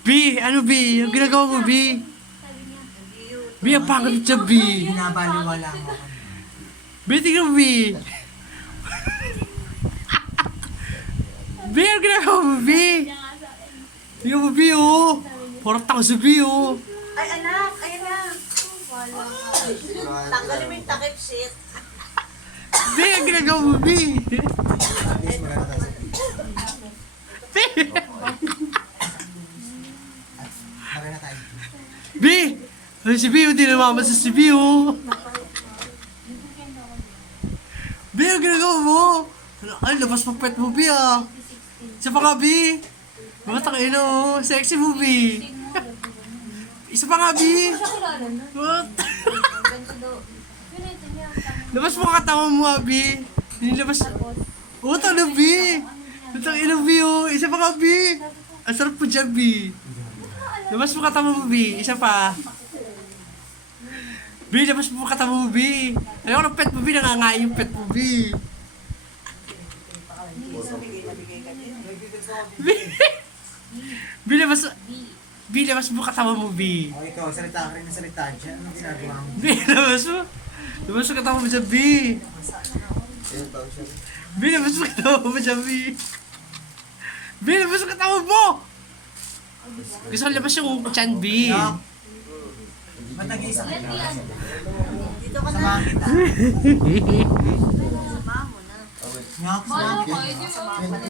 B, ano B? Yung ginagawa mo, B? B, ang pangit siya, B. Binabaliwala mo. B, tingnan mo, B. B, ang ginagawa mo, B? Tingnan mo, B, oh. Parang tanga si B, oh. Ay, anak! Ayan na! Tanggalin mo yung takip, shit. B, ang ginagawa mo, B. At least maganda tayo sa B, Maganda tayo. B. Ano si B, hindi naman sa si B, oh. B, ang ginagawa mo. Ay, labas pa pet mo, B, ah. Isa pa nga, B. Mga tangina, oh. Sexy mo, B. Isa pa nga, B. What? Labas mo katawan mo, B. Nilabas. Oh, talo, B. Tutang ina, B, oh. Isa pa nga, B. Ang sarap po dyan, B. Labas mo katawan mo, B. Isa pa. B, labas mo katawan mo, B. Ayoko ng pet mo, B. Nangangain yung pet mo, B. B. B, labas. B, labas mo katawan mo, B. O ikaw, salita ka rin ng salita dyan. Anong ginagawa mo? B, labas mo. Labas mo katawan mo dyan, B. B, labas mo katawan mo dyan, B. B, labas mo katawan mo. Gusto ko labas yung chan, B. Ba't nag-iisa ka? Dito ka na. Samahan kita. Samahan mo na. Nyok, Ano samahan kayo?